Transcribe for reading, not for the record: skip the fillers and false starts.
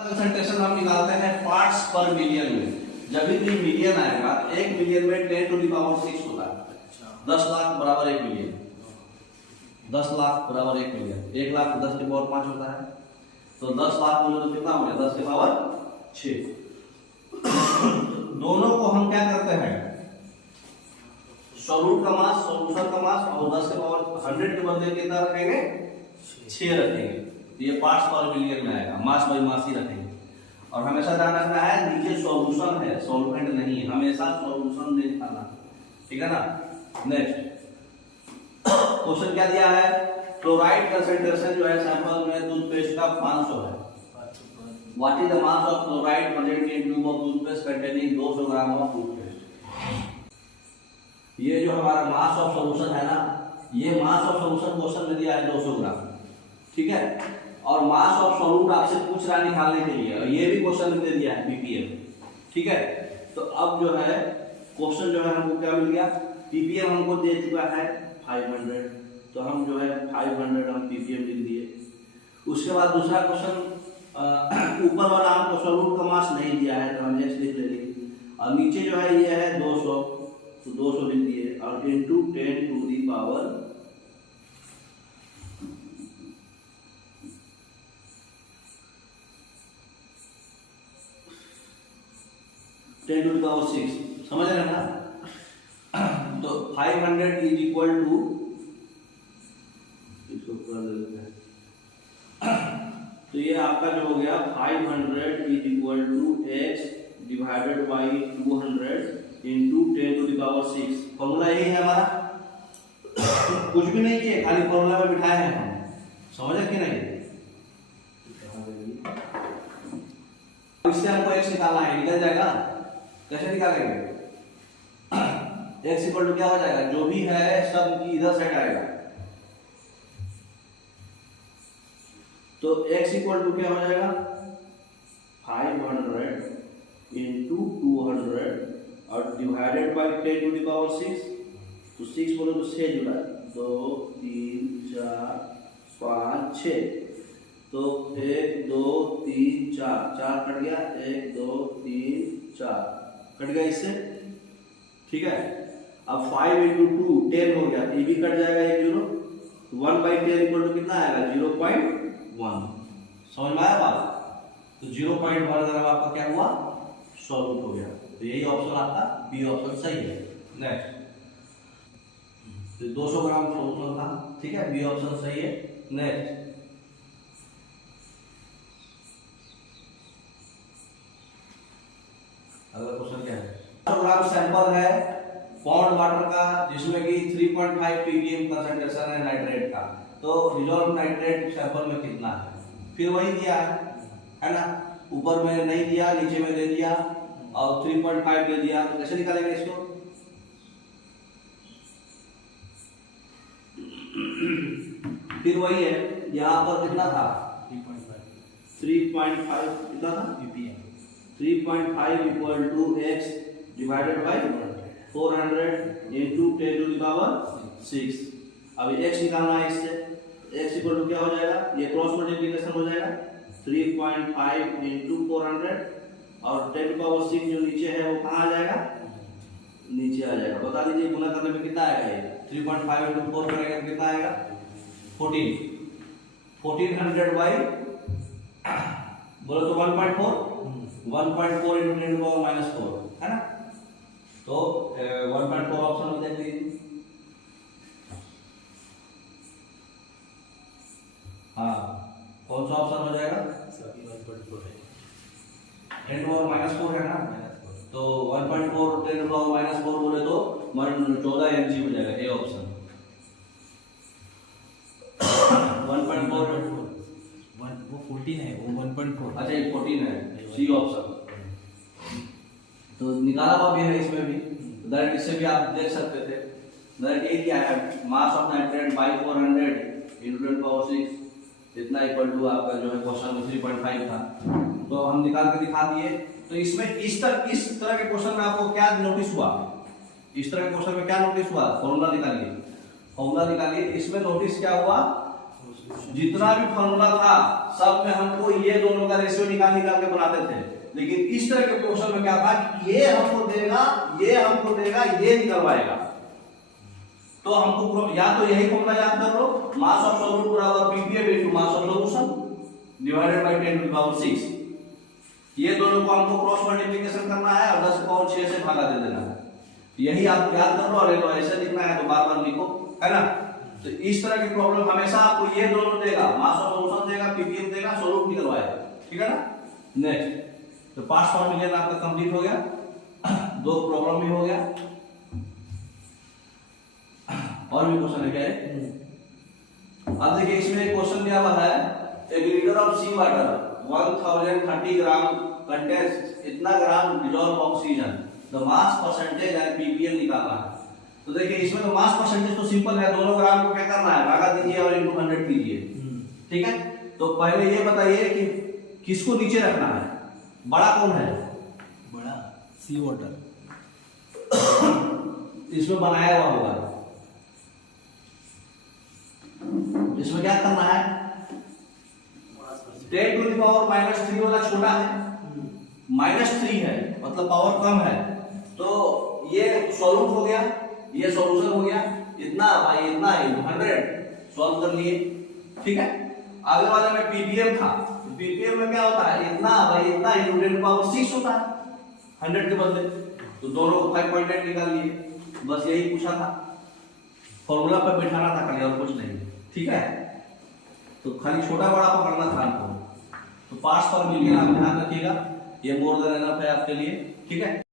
Concentration हम निकालते हैं पार्ट्स पर मिलियन में। जब भी मिलियन आएगा, 1 मिलियन में 10 टू द पावर 6 होता है। 10 लाख बराबर 1 मिलियन, 10 लाख बराबर 1 मिलियन, 1 लाख 10 की पावर 5 होता है। तो 10 लाख बोले तो कितना हो गया, 10 की पावर 6। दोनों को हम क्या करते हैं, सॉल्यूट का मास, सॉल्यूशन का मास, और 10 के पावर 100 के बदले कितना रखेंगे, 6 रखेंगे। तो ये पार्ट्स पर मिलियन में आएगा, मास बाई मास ही रखेंगे। और हमेशा ध्यान रखना है नीचे सॉल्यूशन है, सॉल्वेंट नहीं है, हमेशा सॉल्यूशन नहीं लिखाना, ठीक है ना। नेक्स्ट क्वेश्चन क्या दिया है, क्लोराइड कंसंट्रेशन जो है सैंपल में टूथपेस्ट का 500 है। What is the mass of chloride present in tube of toothpaste containing 200 gram of toothpaste. ये जो हमारा मास ऑफ सॉल्यूशन है ना, ये मास ऑफ सॉल्यूशन क्वेश्चन में दिया है 200 ग्राम, ठीक है। और मास ऑफ सॉल्यूट आपसे पूछ रहा है निकालने के लिए, और ये भी क्वेश्चन में दे दिया है पीपीएम, ठीक है। तो अब जो है क्वेश्चन जो है हमको क्या मिल गया, पीपीएम हमको दे चुका है 500, तो हम जो है 500 हम पीपीएम लिख दिए। उसके बाद दूसरा क्वेश्चन, ऊपर वाला हमको सॉल्यूट का मास नहीं दिया है तो हम नेक्स्ट लिख लेंगे, और नीचे जो है ये है 200, तो 200 लिख दिए, और into 10 to the power 10 to the power 6, समझ रहे हैं ना। तो 500 इज इक्वल टू, इसको पूरा ले लेते हैं, तो ये आपका जो हो गया 500 is equal to x divided by 200 into 10 to the power 6। Formula यही है हमारा, कुछ भी नहीं किए, खाली फॉर्मूला में बिठाए हैं हम, समझे कि नहीं। इससे हमको x निकालना है, निकल जाएगा, कैसे निकालेंगे, x इक्वल टू क्या हो जाएगा, जो भी है सब की इधर साइड आएगा, तो x इक्वल टू क्या हो जाएगा 500 इंटू 200 और divided by 10 to the power 6। तो 6 बोलो तो 6 जुड़ा, 2 3 4 5 6, तो 1 2 3 4, 4 कट गया, 1 2 3 4 कट गया इससे, ठीक है। अब 5 इंटू 2 10 हो गया, ये भी कट जाएगा, 1 0, 1/10 इक्वल टू कितना आएगा 0.1। समझ में आया बात। तो 0.1 अगर आपका क्या हुआ, सॉल्यूट हो गया। तो यही ऑप्शन आपका बी ऑप्शन सही है। नेक्स्ट, तो 200 ग्राम सॉल्यूशन था, ठीक है, बी ऑप्शन सही है। नेक्स्ट, अगला क्वेश्चन क्या है, 200 ग्राम सैंपल है पॉन्ड वाटर का, जिसमें कि 3.5 ppm कंसंट्रेशन है नाइट्रेट का। तो डिसॉल्व नाइट्रेट सैंपल में कितना है, फिर वही दिया है ना, ऊपर में नहीं दिया, नीचे में दे दिया, और 3.5 दे दिया, तो कैसे निकालेंगे इसको। फिर वही है, यहाँ पर कितना था 3.5 कितना था ppm, 3.5 equal to x divided by 400 into 10 to the power 6। अब x निकालना है इससे, x इक्वल टू क्या हो जाएगा, ये क्रॉस मल्टीप्लिकेशन हो जाएगा, 3.5 इंटू 400 और 10 टू पावर 6 जो नीचे है वो कहाँ आ जाएगा, नीचे आ जाएगा। बता दीजिए गुना करने पे कितना आएगा, ये 3.5 इंटू 4 करेंगे कितना आएगा 14, 1400 बाई बोलो तो 1.4 इंटू 10 टू पावर -4 है ना। तो 1.4 ऑप्शन में देख लीजिए, हाँ कौन सा ऑप्शन हो जाएगा, 10 टू पावर -4 है ना, तो 1.4 10 टू पावर -4 बोले तो 14 mg हो जाएगा, ए ऑप्शन। 1.4 वो 14 है, वो 1.4, अच्छा ये 14 है, सी ऑप्शन। तो निकाला हुआ भी है इसमें भी, डायरेक्ट इससे भी आप देख सकते थे। डायरेक्ट ये क्या है, mass of nitrate by 400 into 10 power 6 इतना इक्वल टू आपका जो है क्वेश्चन में 3.5 था, तो हम निकाल के दिखा दिए। तो इसमें इस तरह के क्वेश्चन में आपको क्या नोटिस हुआ, इस तरह के क्वेश्चन में क्या नोटिस हुआ, फॉर्मूला निकालिए, फॉर्मूला निकालिए। इसमें नोटिस क्या हुआ, जितना भी फॉर्मूला था सब में हमको ये दोनों का रेशियो निकाल के बनाते थे, लेकिन इस तरह के क्वेश्चन में क्या था कि ये हमको देगा, ये निकलवाएगा। तो हमको या तो यही फॉर्मूला याद कर लो, मास ऑफ सॉल्यूट बराबर ppm into mass of solution divided by 10 to the power 6। ये दोनों को हमको क्रॉस मल्टीप्लिकेशन करना है और 10 की पावर 6 से भागा दे देना है। यही आप याद कर लो, और ऐसे लिखना है तो बार बार लिखो, है ना। तो इस तरह की प्रॉब्लम हमेशा आपको ये दोनों देगा, मास ऑफ सॉल्यूशन देगा, पीपीएम देगा, सॉल्यूट निकलवाएगा, ठीक है ना। नेक्स्ट, तो पांच फॉर्मूले आपका कंप्लीट हो गया, दो प्रॉब्लम भी हो गया। और भी क्वेश्चन है क्या है? अब देखिए इसमें एक क्वेश्चन दिया हुआ है, एक litre of sea water 1030 gram contains इतना gram dissolve oxygen, the mass percentage and ppm निकालना है। तो देखिए इसमें तो मास परसेंटेज तो सिंपल है, दोनों ग्राम को क्या करना है, भागा दीजिए और इनटू 100 कीजिए, ठीक है। तो पहले ये बताइए कि किसको नीचे रखना है, बड़ा कौन है? बड़ा सी वाटर इसमें बनाया हुआ होगा, इसमें क्या करना है, 10 टू द पावर -3 वाला छोटा है, -3 है मतलब पावर कम है, तो ये सॉल्यूट हो गया, ये सॉल्यूशन हो गया, इतना भाई इतना 100 सॉल्व कर लिए, ठीक है। आगे वाले में पीपीएम था, पीपीएम में क्या होता है, इतना भाई इतना 10 टू पावर 6 होता है 100 के बदले, तो दोनों को 5.8 निकाल लिए, बस यही पूछा था, फॉर्मूला पर बैठाना था खाली, और कुछ नहीं, ठीक है। तो खाली छोटा बड़ा पकड़ना था हमको। तो पास पर मिलियन आप ध्यान रखिएगा, ये मोर देन एनफ है आपके लिए, ठीक है।